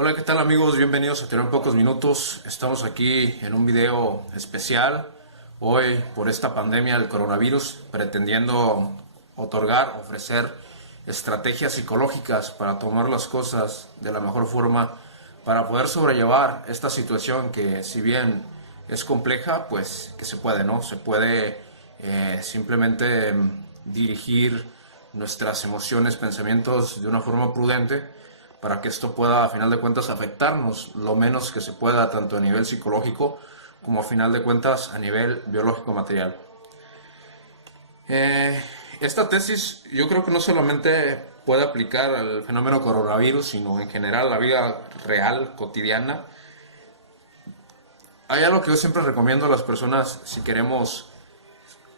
Hola, ¿qué tal amigos? Bienvenidos a Teoría en Pocos Minutos. Estamos aquí en un video especial hoy por esta pandemia del coronavirus, pretendiendo ofrecer estrategias psicológicas para tomar las cosas de la mejor forma, para poder sobrellevar esta situación que, si bien es compleja, pues que se puede, ¿no? Se puede simplemente dirigir nuestras emociones, pensamientos de una forma prudente para que esto pueda, a final de cuentas, afectarnos lo menos que se pueda, tanto a nivel psicológico como, a final de cuentas, a nivel biológico material. Esta tesis yo creo que no solamente puede aplicar al fenómeno coronavirus, sino en general a la vida real, cotidiana. Hay algo que yo siempre recomiendo a las personas si queremos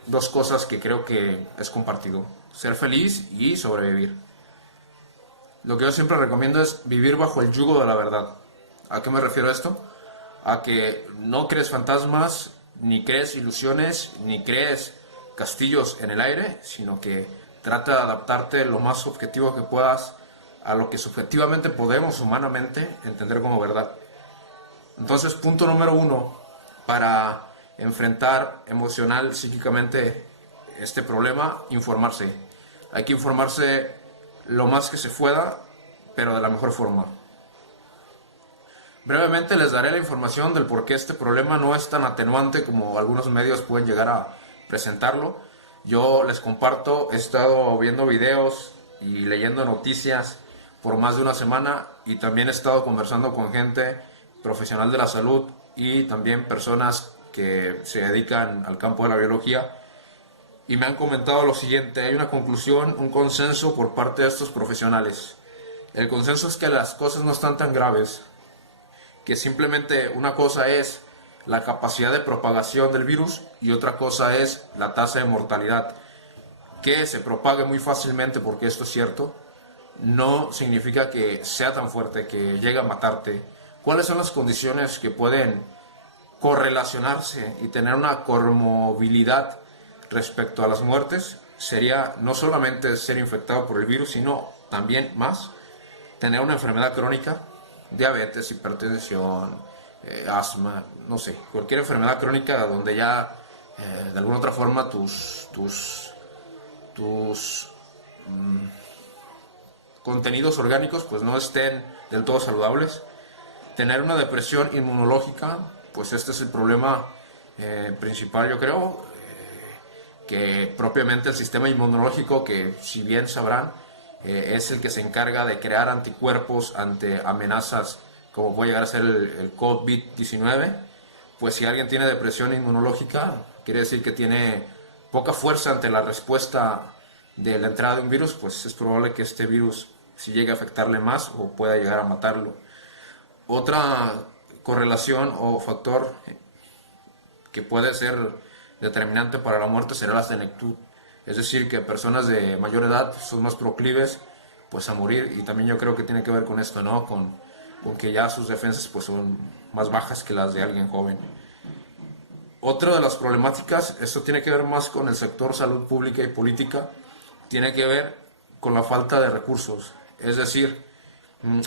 dos cosas que creo que es compartido: ser feliz y sobrevivir. Lo que yo siempre recomiendo es vivir bajo el yugo de la verdad. ¿A qué me refiero a esto? A que no crees fantasmas, ni crees ilusiones, ni crees castillos en el aire, sino que trata de adaptarte lo más objetivo que puedas a lo que subjetivamente podemos humanamente entender como verdad. Entonces, punto número uno, para enfrentar emocional, psíquicamente este problema: informarse. Hay que informarse lo más que se pueda, pero de la mejor forma. Brevemente les daré la información del por qué este problema no es tan atenuante como algunos medios pueden llegar a presentarlo. Yo les comparto, he estado viendo videos y leyendo noticias por más de una semana, y también he estado conversando con gente profesional de la salud y también personas que se dedican al campo de la biología, y me han comentado lo siguiente: hay una conclusión, un consenso por parte de estos profesionales. El consenso es que las cosas no están tan graves, que simplemente una cosa es la capacidad de propagación del virus y otra cosa es la tasa de mortalidad. Que se propague muy fácilmente, porque esto es cierto, no significa que sea tan fuerte, que llegue a matarte. ¿Cuáles son las condiciones que pueden correlacionarse y tener una comorbilidad respecto a las muertes? Sería no solamente ser infectado por el virus, sino también más tener una enfermedad crónica, diabetes, hipertensión, asma, no sé, cualquier enfermedad crónica donde ya de alguna otra forma tus contenidos orgánicos pues no estén del todo saludables. Tener una depresión inmunológica, pues este es el problema principal, yo creo, que propiamente el sistema inmunológico, que si bien sabrán, es el que se encarga de crear anticuerpos ante amenazas como puede llegar a ser el COVID-19, pues si alguien tiene depresión inmunológica, quiere decir que tiene poca fuerza ante la respuesta de la entrada de un virus, pues es probable que este virus si llegue a afectarle más o pueda llegar a matarlo. Otra correlación o factor que puede ser determinante para la muerte será la senectud, es decir, que personas de mayor edad son más proclives pues a morir, y también yo creo que tiene que ver con esto, ¿no? Con que ya sus defensas pues son más bajas que las de alguien joven. Otra de las problemáticas, esto tiene que ver más con el sector salud pública y política, tiene que ver con la falta de recursos, es decir,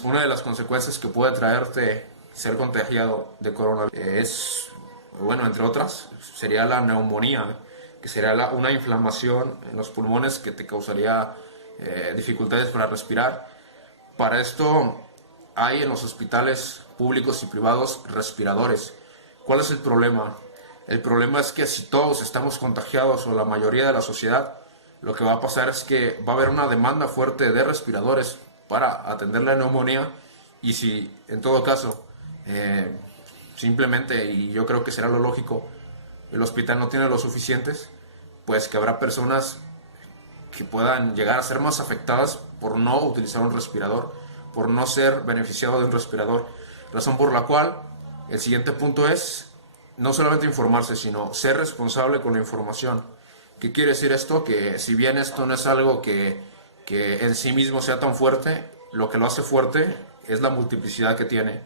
una de las consecuencias que puede traerte ser contagiado de coronavirus es, bueno, entre otras, sería la neumonía, que sería una inflamación en los pulmones que te causaría dificultades para respirar. Para esto hay en los hospitales públicos y privados respiradores. ¿Cuál es el problema? El problema es que si todos estamos contagiados, o la mayoría de la sociedad, lo que va a pasar es que va a haber una demanda fuerte de respiradores para atender la neumonía, y si en todo caso simplemente, y yo creo que será lo lógico, el hospital no tiene los suficientes, pues que habrá personas que puedan llegar a ser más afectadas por no utilizar un respirador, por no ser beneficiado de un respirador, razón por la cual el siguiente punto es no solamente informarse, sino ser responsable con la información. ¿Qué quiere decir esto? Que si bien esto no es algo que en sí mismo sea tan fuerte, lo que lo hace fuerte es la multiplicidad que tiene.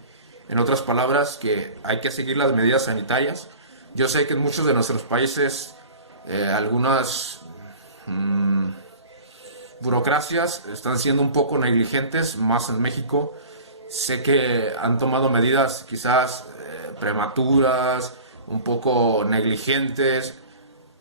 En otras palabras, que hay que seguir las medidas sanitarias. Yo sé que en muchos de nuestros países algunas burocracias están siendo un poco negligentes, más en México, sé que han tomado medidas quizás prematuras, un poco negligentes.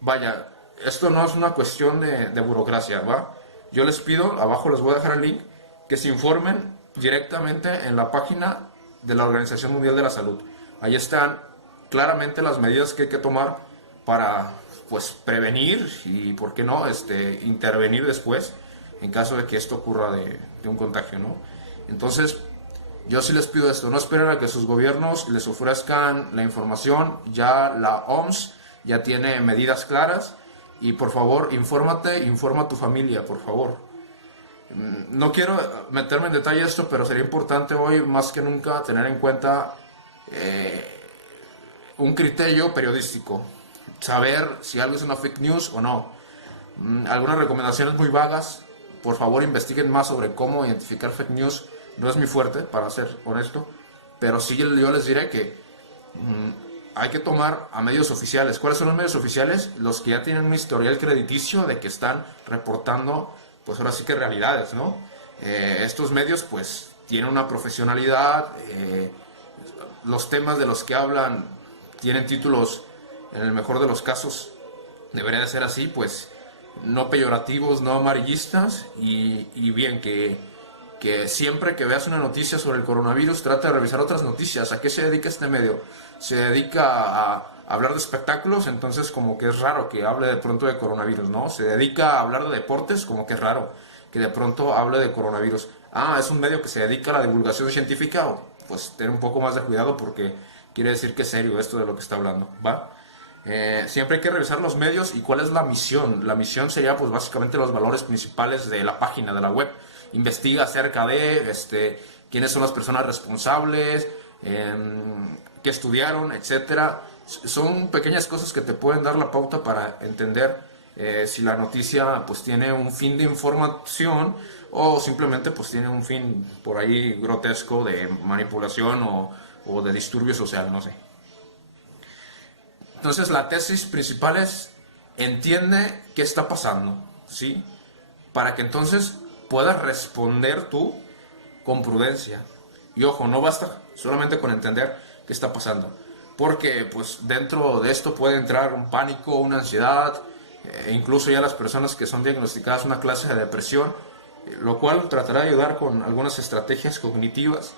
Vaya, esto no es una cuestión de burocracia, ¿va? Yo les pido, abajo les voy a dejar el link, que se informen directamente en la página de la Organización Mundial de la Salud. Ahí están claramente las medidas que hay que tomar para, pues, prevenir y, ¿por qué no?, intervenir después en caso de que esto ocurra de un contagio, ¿no? Entonces, yo sí les pido esto, no esperen a que sus gobiernos les ofrezcan la información, ya la OMS ya tiene medidas claras y por favor, infórmate, informa a tu familia, por favor. No quiero meterme en detalle esto, pero sería importante hoy más que nunca tener en cuenta un criterio periodístico, saber si algo es una fake news o no. Algunas recomendaciones muy vagas, por favor investiguen más sobre cómo identificar fake news. No es mi fuerte, para ser honesto, pero sí yo les diré que hay que tomar a medios oficiales. ¿Cuáles son los medios oficiales? Los que ya tienen un historial crediticio de que están reportando, pues ahora sí que realidades, ¿no? Estos medios pues tienen una profesionalidad, los temas de los que hablan tienen títulos, en el mejor de los casos debería de ser así, pues no peyorativos, no amarillistas, y bien, que siempre que veas una noticia sobre el coronavirus trata de revisar otras noticias. ¿A qué se dedica este medio? Se dedica a hablar de espectáculos, entonces como que es raro que hable de pronto de coronavirus, ¿no? Se dedica a hablar de deportes, como que es raro que de pronto hable de coronavirus. Ah, es un medio que se dedica a la divulgación científica, pues tener un poco más de cuidado porque quiere decir que es serio esto de lo que está hablando, ¿va? Siempre hay que revisar los medios y cuál es la misión. La misión sería pues básicamente los valores principales de la página, de la web. Investiga acerca de quiénes son las personas responsables, qué estudiaron, etcétera. Son pequeñas cosas que te pueden dar la pauta para entender si la noticia pues tiene un fin de información o simplemente pues tiene un fin por ahí grotesco de manipulación o de disturbio social, no sé. Entonces la tesis principal es: entiende qué está pasando, ¿sí? Para que entonces puedas responder tú con prudencia. Y ojo, no basta solamente con entender qué está pasando, porque pues dentro de esto puede entrar un pánico, una ansiedad, incluso ya las personas que son diagnosticadas una clase de depresión, lo cual tratará de ayudar con algunas estrategias cognitivas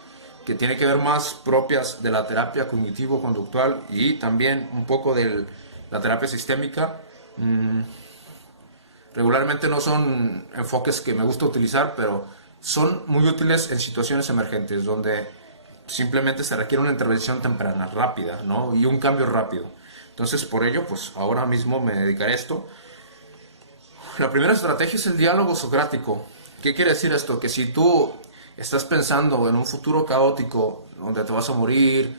que tienen que ver más propias de la terapia cognitivo-conductual y también un poco de la terapia sistémica. Regularmente no son enfoques que me gusta utilizar, pero son muy útiles en situaciones emergentes donde simplemente se requiere una intervención temprana, rápida, ¿no? Y un cambio rápido. Entonces, por ello, pues ahora mismo me dedicaré a esto. La primera estrategia es el diálogo socrático. ¿Qué quiere decir esto? Que si tú estás pensando en un futuro caótico donde te vas a morir,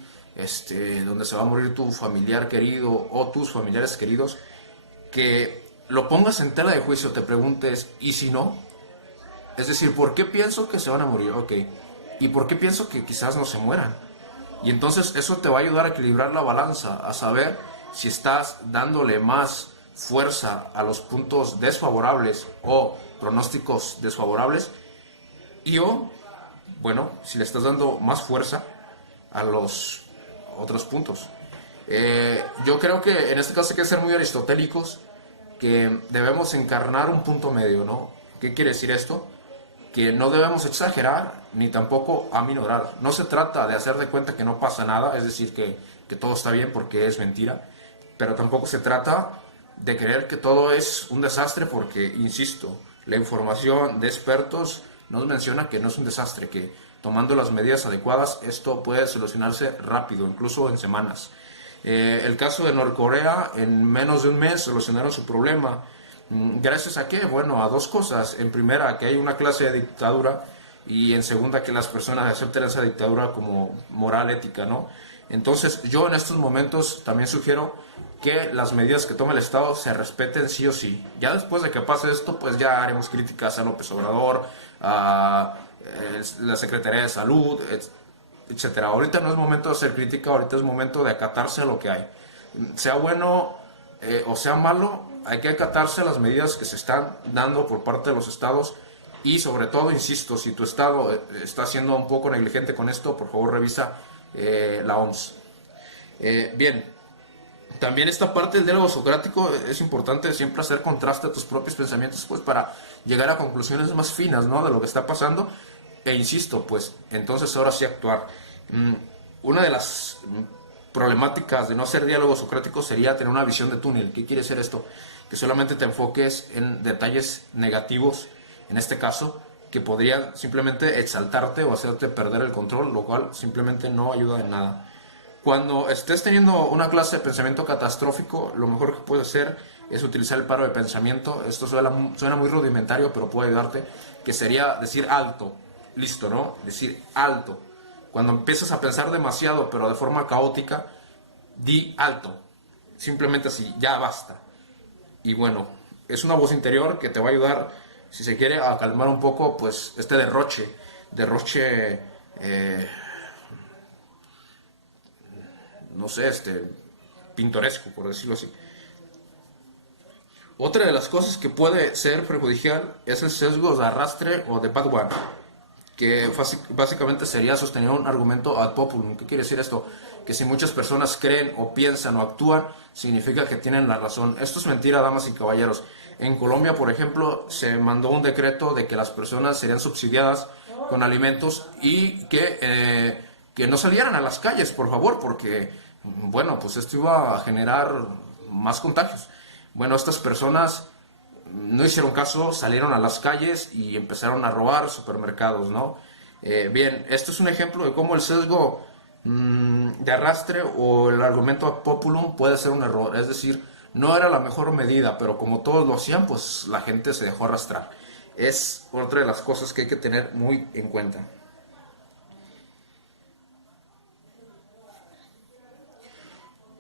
donde se va a morir tu familiar querido o tus familiares queridos, que lo pongas en tela de juicio, te preguntes, ¿y si no? Es decir, ¿por qué pienso que se van a morir? Ok. ¿Y por qué pienso que quizás no se mueran? Y entonces eso te va a ayudar a equilibrar la balanza, a saber si estás dándole más fuerza a los puntos desfavorables o pronósticos desfavorables bueno, si le estás dando más fuerza a los otros puntos. Yo creo que en este caso hay que ser muy aristotélicos, que debemos encarnar un punto medio, ¿no? ¿Qué quiere decir esto? Que no debemos exagerar ni tampoco aminorar. No se trata de hacer de cuenta que no pasa nada, es decir, que todo está bien, porque es mentira, pero tampoco se trata de creer que todo es un desastre, porque, insisto, la información de expertos nos menciona que no es un desastre, que tomando las medidas adecuadas esto puede solucionarse rápido, incluso en semanas. El caso de Norcorea, en menos de un mes solucionaron su problema. ¿Gracias a qué? Bueno, a dos cosas. En primera, que hay una clase de dictadura, y en segunda, que las personas acepten esa dictadura como moral, ética, ¿no? Entonces, yo en estos momentos también sugiero que las medidas que toma el Estado se respeten sí o sí. Ya después de que pase esto, pues ya haremos críticas a López Obrador, a la Secretaría de Salud, etcétera. Ahorita no es momento de hacer crítica, ahorita es momento de acatarse a lo que hay. Sea bueno o sea malo, hay que acatarse a las medidas que se están dando por parte de los estados Y sobre todo, insisto, si tu estado está siendo un poco negligente con esto, por favor revisa la OMS. Bien, también esta parte del diálogo socrático es importante siempre hacer contraste a tus propios pensamientos, pues para llegar a conclusiones más finas, ¿no?, de lo que está pasando. E insisto, pues entonces ahora sí actuar. Una de las problemáticas de no hacer diálogo socrático sería tener una visión de túnel. ¿Qué quiere decir esto? Que solamente te enfoques en detalles negativos, en este caso, que podrían simplemente exaltarte o hacerte perder el control, lo cual simplemente no ayuda en nada. Cuando estés teniendo una clase de pensamiento catastrófico, lo mejor que puedes hacer es utilizar el paro de pensamiento. Esto suena muy rudimentario, pero puede ayudarte, que sería decir alto. Listo, ¿no? Decir alto. Cuando empiezas a pensar demasiado, pero de forma caótica, di alto. Simplemente así, ya basta. Y bueno, es una voz interior que te va a ayudar, si se quiere, a calmar un poco, pues, este derroche, no sé, pintoresco, por decirlo así. Otra de las cosas que puede ser perjudicial es el sesgo de arrastre o de bad one, que básicamente sería sostener un argumento ad populum. ¿Qué quiere decir esto? Que si muchas personas creen o piensan o actúan, significa que tienen la razón. Esto es mentira, damas y caballeros. En Colombia, por ejemplo, se mandó un decreto de que las personas serían subsidiadas con alimentos y que no salieran a las calles, por favor, porque, bueno, pues esto iba a generar más contagios. Bueno, estas personas no hicieron caso, salieron a las calles y empezaron a robar supermercados, ¿no? Bien, esto es un ejemplo de cómo el sesgo de arrastre o el argumento ad populum puede ser un error. Es decir, no era la mejor medida, pero como todos lo hacían, pues la gente se dejó arrastrar. Es otra de las cosas que hay que tener muy en cuenta.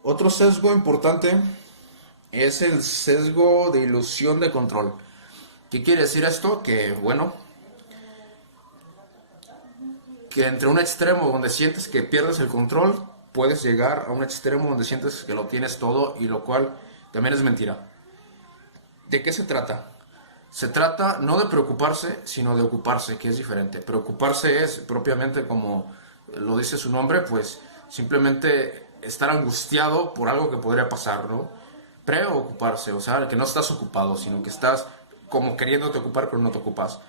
Otro sesgo importante es el sesgo de ilusión de control. ¿Qué quiere decir esto? Que, bueno, que entre un extremo donde sientes que pierdes el control, puedes llegar a un extremo donde sientes que lo tienes todo, y lo cual también es mentira. ¿De qué se trata? Se trata no de preocuparse, sino de ocuparse, que es diferente. Preocuparse es propiamente, como lo dice su nombre, pues simplemente estar angustiado por algo que podría pasar, ¿no? Preocuparse, o sea, que no estás ocupado, sino que estás como queriéndote ocupar, pero no te ocupas.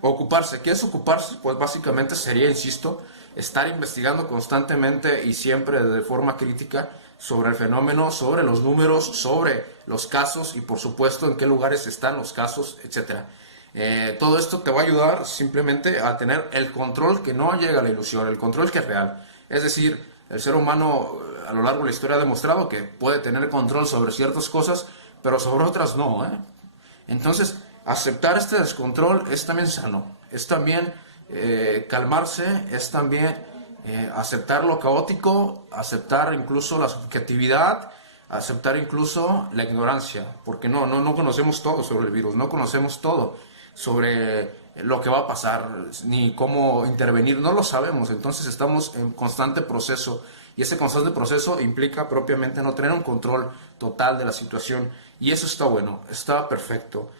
Ocuparse, ¿qué es ocuparse? Pues básicamente sería, insisto, estar investigando constantemente y siempre de forma crítica sobre el fenómeno, sobre los números, sobre los casos y por supuesto en qué lugares están los casos, etc. Todo esto te va a ayudar simplemente a tener el control que no llega a la ilusión, el control que es real. Es decir, el ser humano a lo largo de la historia ha demostrado que puede tener control sobre ciertas cosas, pero sobre otras no, ¿eh? Entonces, aceptar este descontrol es también sano, es también calmarse, es también aceptar lo caótico, aceptar incluso la subjetividad, aceptar incluso la ignorancia, porque no conocemos todo sobre el virus, no conocemos todo sobre lo que va a pasar, ni cómo intervenir, no lo sabemos. Entonces estamos en constante proceso, y ese constante proceso implica propiamente no tener un control total de la situación, y eso está bueno, está perfecto.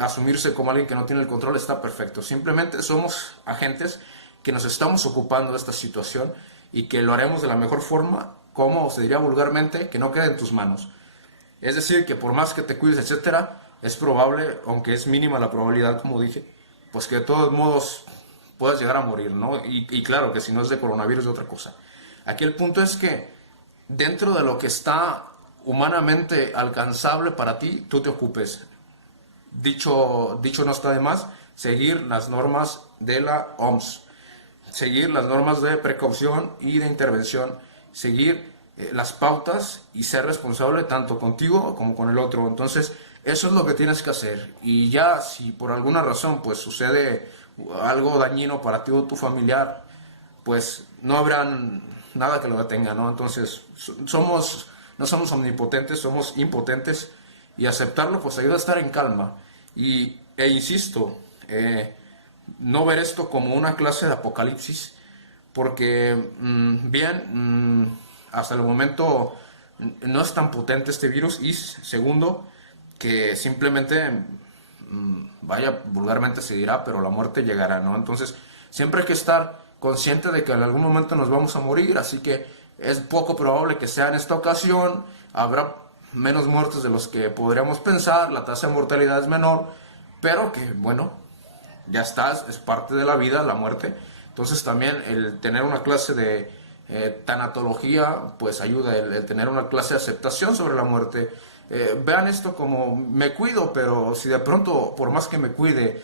Asumirse como alguien que no tiene el control está perfecto. Simplemente somos agentes que nos estamos ocupando de esta situación y que lo haremos de la mejor forma, como se diría vulgarmente, que no quede en tus manos. Es decir, que por más que te cuides, etcétera, es probable, aunque es mínima la probabilidad, como dije, pues que de todos modos puedas llegar a morir, ¿no? Y claro, que si no es de coronavirus, es de otra cosa. Aquí el punto es que dentro de lo que está humanamente alcanzable para ti, tú te ocupes. Dicho no está de más, seguir las normas de la OMS, seguir las normas de precaución y de intervención, seguir las pautas y ser responsable tanto contigo como con el otro. Entonces, eso es lo que tienes que hacer. Y ya si por alguna razón pues sucede algo dañino para ti o tu familiar, pues no habrá nada que lo detenga, ¿no? Entonces, no somos omnipotentes, somos impotentes, y aceptarlo pues ayuda a estar en calma. Insisto, no ver esto como una clase de apocalipsis, porque hasta el momento no es tan potente este virus, y segundo, que simplemente vaya, vulgarmente se dirá, pero la muerte llegará, ¿no? Entonces, siempre hay que estar consciente de que en algún momento nos vamos a morir, así que es poco probable que sea en esta ocasión, habrá menos muertos de los que podríamos pensar, la tasa de mortalidad es menor, pero que, bueno, ya estás, es parte de la vida, la muerte. Entonces también el tener una clase de tanatología, pues ayuda, el tener una clase de aceptación sobre la muerte. Vean esto como me cuido, pero si de pronto, por más que me cuide,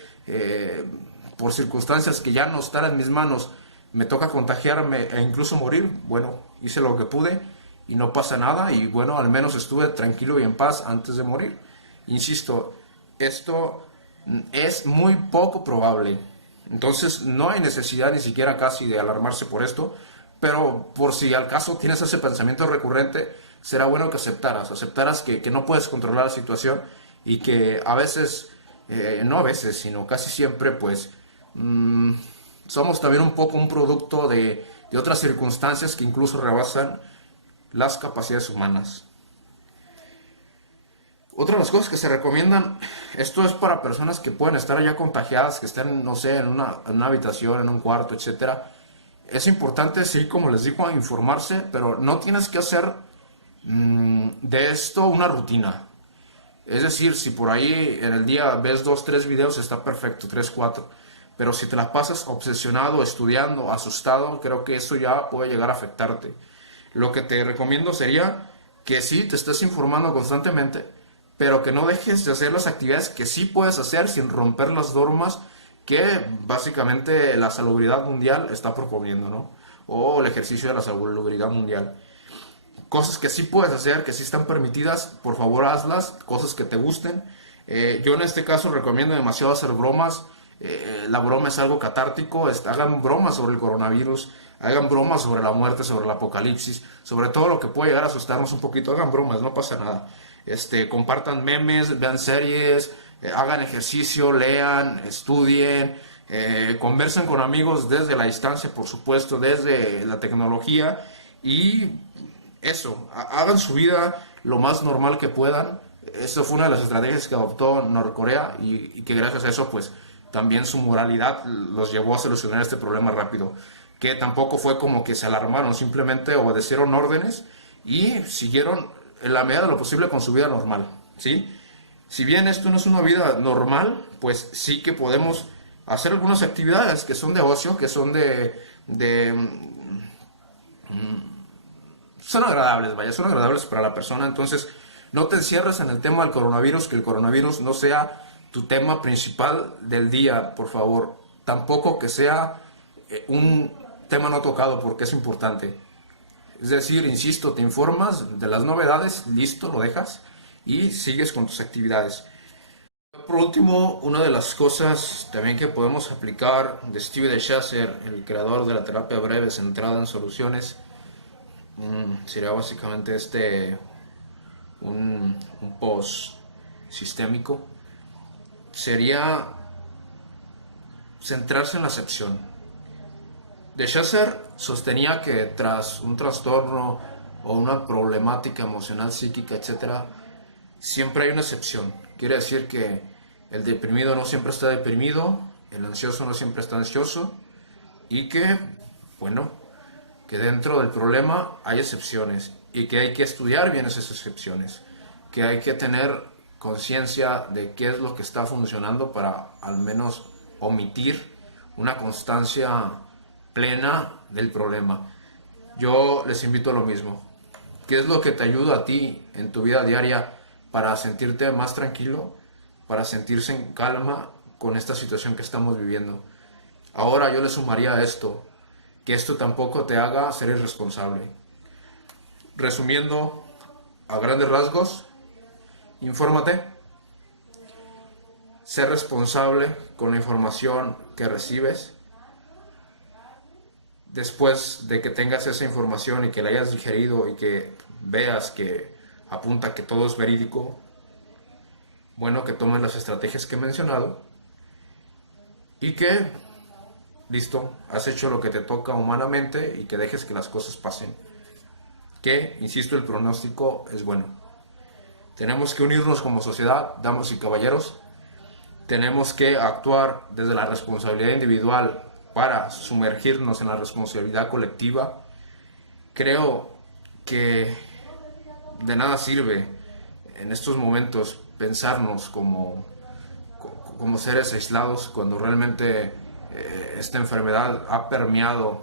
por circunstancias que ya no están en mis manos, me toca contagiarme e incluso morir, bueno, hice lo que pude y no pasa nada y bueno, al menos estuve tranquilo y en paz antes de morir. Insisto, esto es muy poco probable, entonces no hay necesidad ni siquiera casi de alarmarse por esto, pero por si al caso tienes ese pensamiento recurrente, será bueno que aceptaras que no puedes controlar la situación y que a veces, no a veces, sino casi siempre, pues somos también un poco un producto de otras circunstancias que incluso rebasan las capacidades humanas. Otra de las cosas que se recomiendan, esto es para personas que pueden estar ya contagiadas, que estén, no sé, en una habitación, en un cuarto, etcétera. Es importante, sí, como les digo, informarse, pero no tienes que hacer de esto una rutina. Es decir, si por ahí en el día ves 2, 3 videos, está perfecto, 3, 4. Pero si te la pasas obsesionado, estudiando, asustado, creo que eso ya puede llegar a afectarte. Lo que te recomiendo sería que sí te estés informando constantemente, pero que no dejes de hacer las actividades que sí puedes hacer sin romper las normas que básicamente la salubridad mundial está proponiendo, ¿no? O el ejercicio de la salubridad mundial. Cosas que sí puedes hacer, que sí están permitidas, por favor hazlas, cosas que te gusten. Yo en este caso recomiendo demasiado hacer bromas. La broma es algo catártico, hagan bromas sobre el coronavirus, hagan bromas sobre la muerte, sobre el apocalipsis, sobre todo lo que puede llegar a asustarnos un poquito, hagan bromas, no pasa nada. Compartan memes, vean series, hagan ejercicio, lean, estudien, conversen con amigos desde la distancia, por supuesto, desde la tecnología y eso, hagan su vida lo más normal que puedan. Eso fue una de las estrategias que adoptó Norcorea y que gracias a eso pues también su moralidad los llevó a solucionar este problema rápido, que tampoco fue como que se alarmaron, simplemente obedecieron órdenes y siguieron en la medida de lo posible con su vida normal, ¿sí? Si bien esto no es una vida normal, pues sí que podemos hacer algunas actividades que son de ocio, que son son agradables, vaya, son agradables para la persona. Entonces, no te encierres en el tema del coronavirus, que el coronavirus no sea tu tema principal del día, por favor. Tampoco que sea un tema no tocado, porque es importante. Es decir, insisto, te informas de las novedades, listo, lo dejas y sigues con tus actividades. Por último, una de las cosas también que podemos aplicar de Steve DeShazer, el creador de la terapia breve centrada en soluciones, sería básicamente un post sistémico, sería centrarse en la acepción. De Chasser sostenía que tras un trastorno o una problemática emocional, psíquica, etc., siempre hay una excepción. Quiere decir que el deprimido no siempre está deprimido, el ansioso no siempre está ansioso, y que, bueno, que dentro del problema hay excepciones y que hay que estudiar bien esas excepciones, que hay que tener conciencia de qué es lo que está funcionando para al menos omitir una constancia plena del problema. Yo les invito a lo mismo. ¿Qué es lo que te ayuda a ti en tu vida diaria para sentirte más tranquilo, para sentirse en calma con esta situación que estamos viviendo? Ahora yo le sumaría esto, que esto tampoco te haga ser irresponsable. Resumiendo, a grandes rasgos, infórmate, sé responsable con la información que recibes. Después de que tengas esa información y que la hayas digerido y que veas que apunta que todo es verídico, bueno, que tomes las estrategias que he mencionado y que, listo, has hecho lo que te toca humanamente y que dejes que las cosas pasen. Que, insisto, el pronóstico es bueno. Tenemos que unirnos como sociedad, damas y caballeros, tenemos que actuar desde la responsabilidad individual para sumergirnos en la responsabilidad colectiva, creo que de nada sirve en estos momentos pensarnos como seres aislados cuando realmente esta enfermedad ha permeado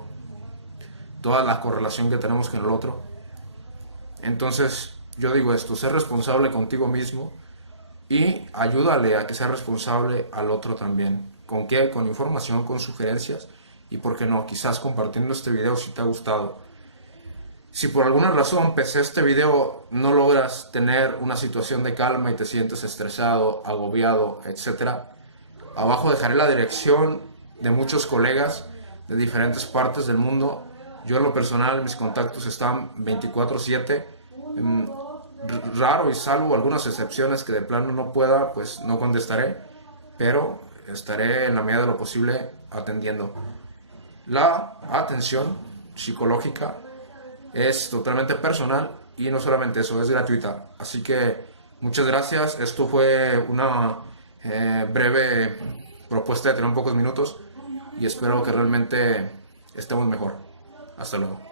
toda la correlación que tenemos con el otro. Entonces yo digo esto: ser responsable contigo mismo y ayúdale a que sea responsable al otro también. ¿Con qué? Con información, con sugerencias y, por qué no, quizás compartiendo este video si te ha gustado. Si por alguna razón, pese a este video, no logras tener una situación de calma y te sientes estresado, agobiado, etc., abajo dejaré la dirección de muchos colegas de diferentes partes del mundo. Yo en lo personal, mis contactos están 24/7. Raro y salvo algunas excepciones que de plano no pueda, pues no contestaré, pero estaré en la medida de lo posible atendiendo. La atención psicológica es totalmente personal y no solamente eso, es gratuita. Así que muchas gracias. Esto fue una breve propuesta de tener un pocos minutos y espero que realmente estemos mejor. Hasta luego.